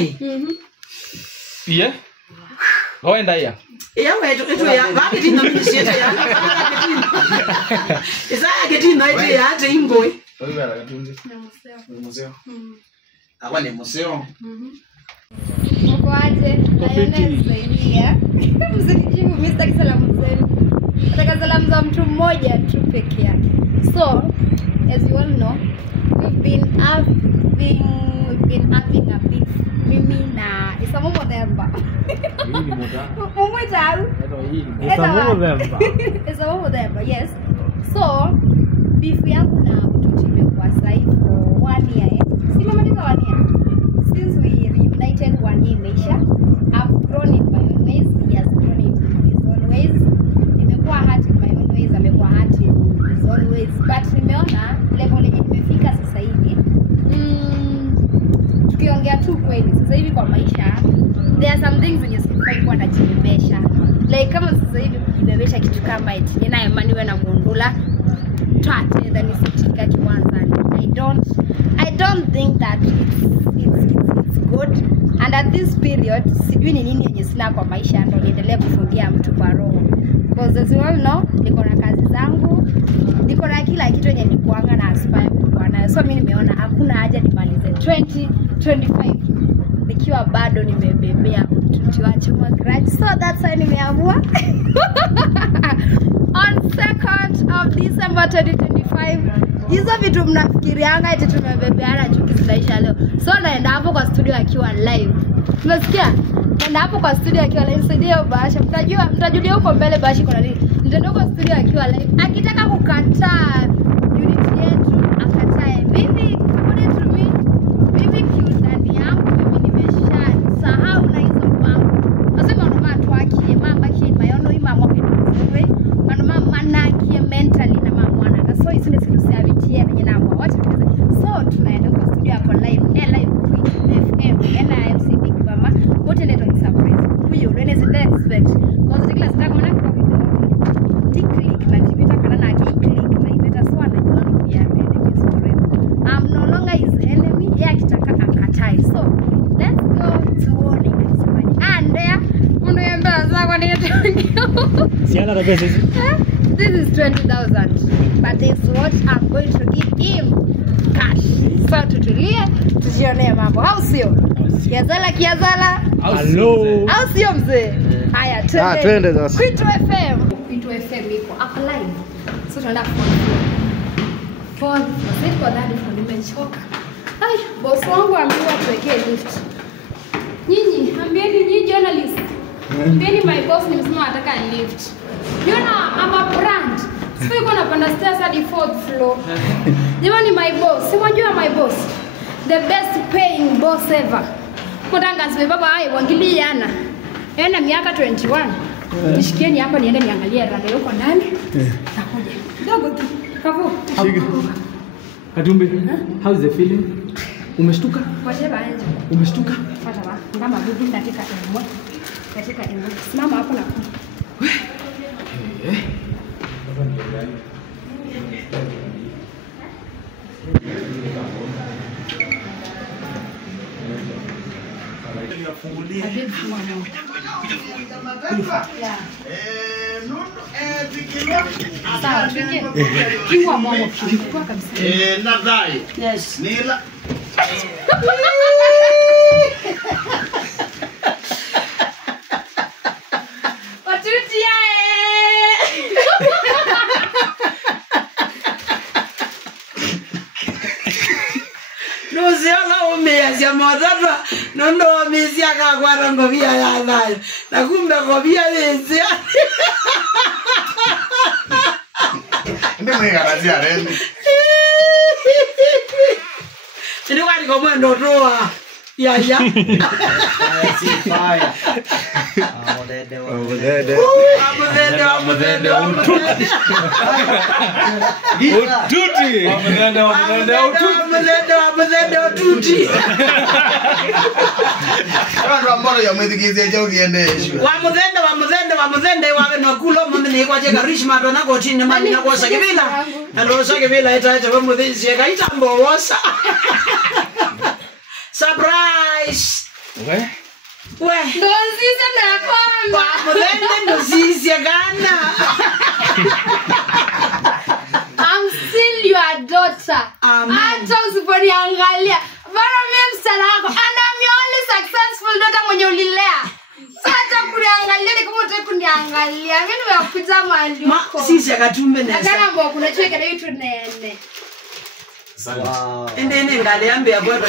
mai. Yeah. Goenda ya. Ya wetu ya baketi na mimi shete ya. Isaya keti na ite ya ate ingoi. Wewe ala katunzi. Museo. Hawa ni museo. Mko aje? Nayonesaidia. Msikijibu mimi sitaki salamu zenu. Nataka salamu za mtu mmoja tu peke yake. So, as you all know, we've been having a beef. Mimi na Isamomo Demba. Isamomo Demba, yes. So, beef yangu na mtu imekuwa sahi for 1 year. Simamaliza 1 year. Since we reunited 1 year imeisha. I've grown in my own ways. He has grown in his own ways. Nimekuwa hurt in my own ways. Amekuwa hurt in his own ways. But nimeona level yenye nimefika sasa hivi. Tukiongea tu kweli sasa hivi kwa maisha, there are some things zenye sifai kuwa najibebesha. Like kama sasa hivi kujibebesha kitu kama eti nina imani wewe na muondula twate then isitika kiwanza. I don't think that it's good. And at this period sijui ni nini yenye sina kwa maisha ndio niendelee kufungia mtu kwa roho. Because as you all know, niko na kazi zangu, niko na kila kitu yenye nikuanga na aspire kwa nayo. So mimi nimeona hakuna haja nimalize 2025 nikiwa bado nimebebea mtu wa chuma grudge. So that's why nimeamua on 2nd of December 2025 hizo vitu mnafikirianga eti tumebebeana chuki zinaisha leo. So naenda hapo kwa studio akiwa live. Unasikia? Naenda hapo kwa studio akiwa live. Saidia Basha. Mtajulia huko mbele Basha kuna nini. Ndio kwa studio akiwa live. Akitaka kukataa unity yetu, akatae. Mimi according to me, mimi kiundani yangu mimi nimeshasahau na hizo mambo. Nasema mama twaki mama ki mayono imama kwa wewe. Mama manaki mentally na mama mwana. So isinde silusiavitia na nyinamwa. Wacha tuweze. So tunaenda kwa studio hapo live. Live FM NIMC Big Mama. Wote ndio ni surprise. Huyo ndio ni expect. Kwa sababu kila siku mwana kwa video. Click na tipita kana na click na imeta sawa na jiwangu ya enemy forever. I'm no longer his enemy. Yeye akitaka akatai. So let's go to warning somebody. And there ndo yamba zako ndio. Siana na pesa hizi. This is 20,000. But this is what I'm going to give him cash. So tutulie, tujione mambo. Au sio? Kiazala. Hello. Au sio mzee? Haya, twende. Twende sasa. Kwitu FM iko up live. So tunaenda kwa dadi kwa nimechoka. Ai, boss wangu ambiwa tuwekee lift. Nyinyi, ambieni nyinyi journalist. Ambieni my boss nimesema nataka lift. You know, I'm a brand. So you're gonna panda stairs hadi 4th floor. Jamani my boss, simwajua my boss. The best paying boss ever. Kutanga siwe baba hai wangiliana. Ena miaka 21. Nishikieni hapa niende niangalie rada yuko ndani. Nakuja. Dogo tu. Kavu. Katumbe, how is the feeling? Umeshtuka? Whatever anje. Umeshtuka? Fuata ba. Ngama bibi katika eneo. Katika eneo. Simama hapo na ku. Yes. Nila. Nuziala umezia mwadadwa nondo umezia kakwara ngobia ya nayo na kumbe ngobia lezia Ndio mwengarazia rende. Ndio wali kwa mwendo toa ya Fire. Wamuzende wawe nakulo mumini kwa jega rishma dona kochini mami na kwa sakibila alo sakibila ita wamuzende shega itambo wosa surprise We. Ndozise na kwamba. Mudende ndozise gana. I'm still your daughter. Amen. Hata usiponiangalia. Bado mimi msichana wako. And I'm your only successful daughter mwenye ulilea. Sasa kuniangalia ni kama unataka kuniangalia. Mimi nimekuja mahali huko. Sisi akatumbe nesa. Akana mbo kuna chwe kada yitu nene. Wow. Ende ngale ambe ya bwana.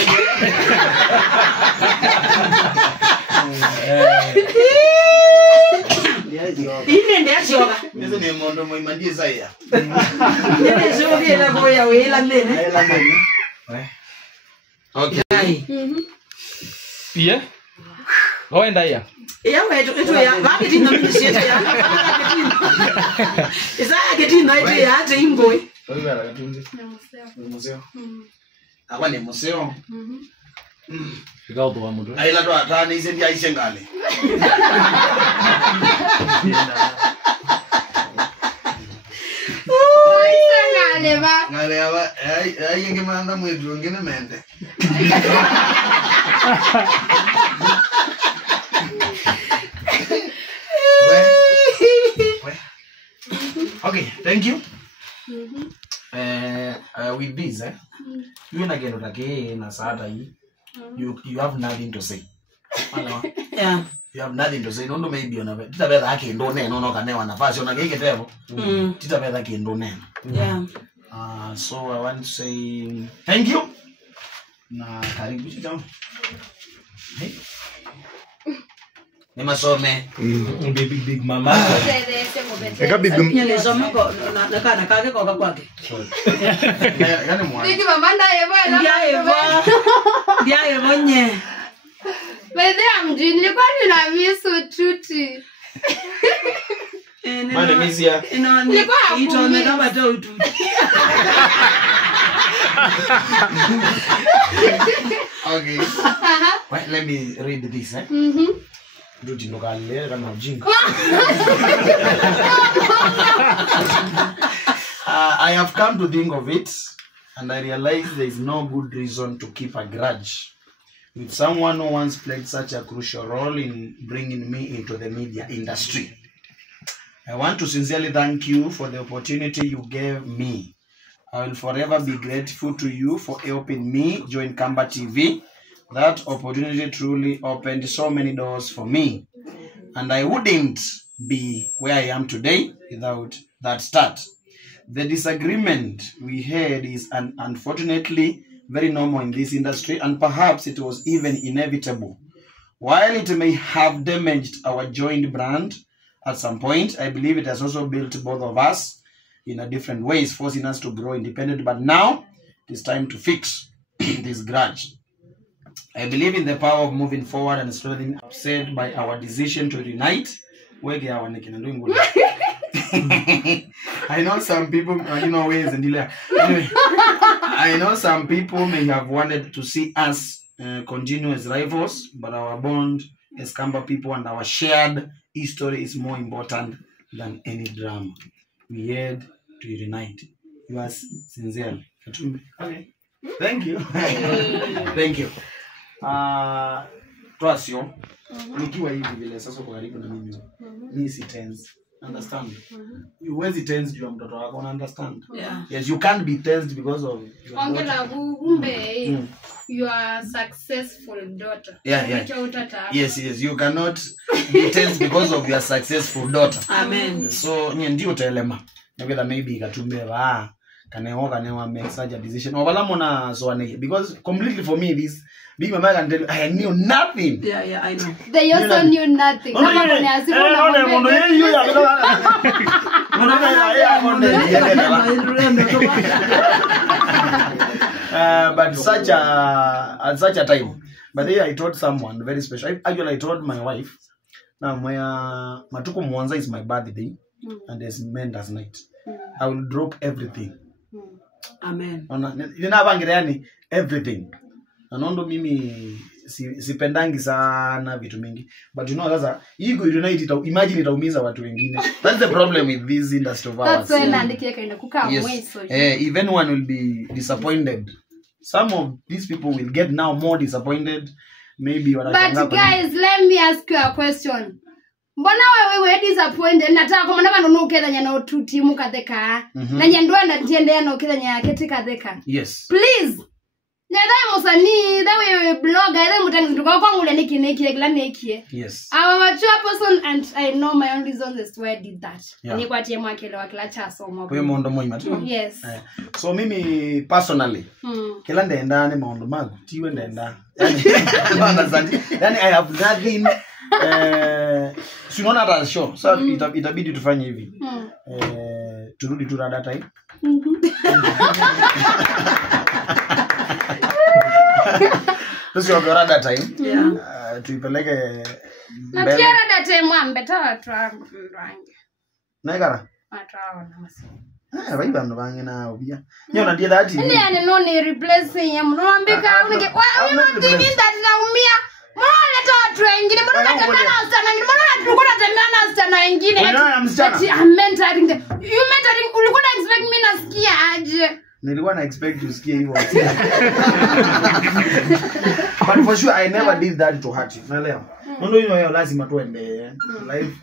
Ine ndiachoka. Nizo ni mondo moimandie saya. Nene zoge la boya wela nene. Ela nene. Okay. Pia? Goenda ya. Ya wetu etu ya baki tina mimi shete ya. Isaya ketina etu ya ate ingoi. Wewe ara katunze. Museo. Akwa ni museo. Fikao to amudo. Aila to atani ize ndia isengale. Ngale ba. Ngale aba ai yenge manda mwedu ngene mende. Okay, thank you. With this, you na geno take na sada hii. You have nothing to say. Yeah. You have nothing to say. No maybe ona tita bela yake ndo neno no kanewa nafasi ona gege tevo. Tita bela yake ndo neno. Yeah. So I want to say thank you. Na karibu chama. Hey. Nimasome. Big mama. Eka Nyele soma ko na kana kake ko kwake. Gani mwana. Bigi mama ndaye bwana. Ndiaye monye. Bede amjini nilikuwa nina misu tuti. Mane mizia. Ino ito mekaba to utu. Okay. Wait, let me read this, Duty no kale kana ujinga. I have come to think of it, and I realize there is no good reason to keep a grudge with someone who once played such a crucial role in bringing me into the media industry. I want to sincerely thank you for the opportunity you gave me. I will forever be grateful to you for helping me join Kamba TV. That opportunity truly opened so many doors for me, and I wouldn't be where I am today without that start. The disagreement we had is unfortunately very normal in this industry, and perhaps it was even inevitable. While it may have damaged our joint brand at some point, I believe it has also built both of us in a different ways, forcing us to grow independent. But now it is time to fix this grudge. I believe in the power of moving forward and strengthening, upset by our decision to reunite. I know some people, ways and delay. Anyway, I know some people may have wanted to see us continue as rivals, but our bond as Kamba people and our shared history is more important than any drama. We had to reunite. You are sincere. Okay. Thank you. Thank you. Twasio nikiwa hivi vile sasa kwa karibu na mimi si tense, understand? You always tense juu ya mtoto wako, understand? Yeah. Yes, you can't be tensed because of ongela umbe you are successful daughter. Yeah. Yes, you cannot be tensed because of your successful daughter. Amen. So ndio utaelema na maybe ikatumbe kanewa make such a decision wala mona so ane, because completely for me this being my mother can tell you I knew nothing. Yeah, I know. They also knew nothing. But at such a time, but then I told someone very special. Actually, I told my wife, now my Matuku Mwanza is my birthday, and there's Menda's night. I will drop everything. Amen. Everything. Anondo mimi sipendangi sana vitu mingi, but you know sasa ego unite imagine itaumiza watu wengine. That's the problem with this industry of ours. That's when andike kaenda kukaa mweso. Even one will be disappointed. Some of these people will get now more disappointed maybe wanashanga. But guys, let me ask you a question. Mbona wewe disappointed nataka kwa maana bano ukethanya na otuti mukatheka na nyandwa na tiende na ukethanya ketika theka. Yes. Please. Nyada musani that way blogger that mutangi nduko kwa ngule niki egla neki. Yes. I'm a mature person and I know my own reasons as to why I did that. Yeah. Ni kwa tie mwakele wakila cha somo. Kwa mondo moima tu. Yes. So mimi personally kila ndenda ni maondo magu tiwe ndenda. Yani I have nothing sinaona hata show. So itabidi tufanye hivi. Turudi tu rada time. Tusi wakora that time. Yeah. Tuipeleke Na pia rada time ambeta watu wangu. Naigara. Watu wangu na masi. Baiba ndo bange na obia. Nyona ndiye that. Ile yani no ni replacing ya mnaambika unike. Wewe unataka that naumia. Mbona leta watu wengine? Mbona natembea na wasichana wengine? Mbona tulikuwa tunatembea na wasichana wengine? Unaona msichana? I'm mentoring them. You mentoring ulikuwa expect mimi nasikia aje? Nilikuwa na expect usikie hivyo. But for sure I never did that to hurt you. Unaelewa? Ndio hiyo lazima tuende live.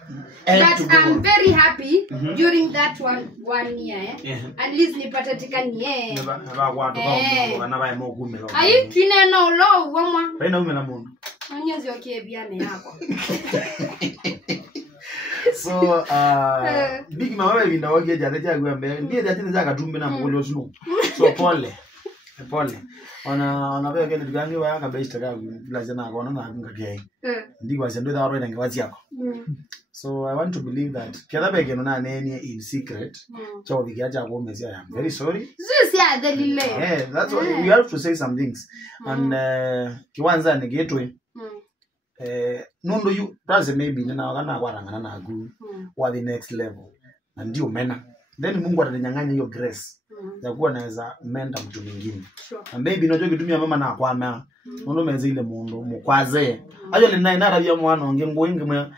But I'm very happy during that one year. At least nipata tikani Neba kwa to kwa na ba mo kumelo. Ayi kinena ulo wamwa. Baina ume na mundu. Anyezi okiebia ne yako. So big mama wewe binda wage jare jagwe ambe ndiye jatini zaka tumbe na mukolo sunu. So pole ona wewe kile tugange wa ka base taka blaze na kona na ngake ndikwa sendo da ro nenge wazi yako. So I want to believe that kila bege no na nene in secret cho bigaja ko mezi I am very sorry. Sisi adelile. Yeah, that's what we have to say some things. And kiwanza negetwe nondo you praze maybe nina wakana kwarangana na gu wa the next level na ndio mena then Mungu atanyang'anya hiyo grace ya kuwa naweza menda mtu mwingine na maybe unajua kitumia mama na kwama nondo meze ile mundu mukwaze ayo le nina rabia mwana onge ngoinge mwa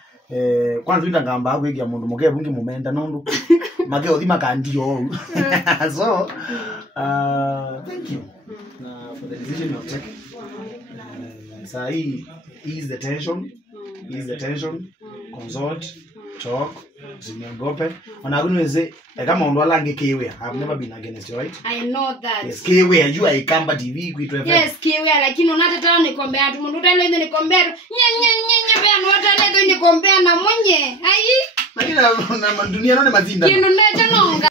kwanza winda ngamba akwe ya mundu muge bungi mumenda nondo mage odima kandio so thank you for the decision you have taken. Ease the tension, consult, talk, zinyogope. Wanagunweze kama ndo alange kewe. I've never been against you, right? I know that. Yes, kewe you are Kamba TV kwitu FM. Yes, kewe lakini unataka nikombea tu mundu tale nikombea. Nye bea no tale nikombea na mwenye. Ai. Lakini na dunia naone mazinda. Kinu necha nonga.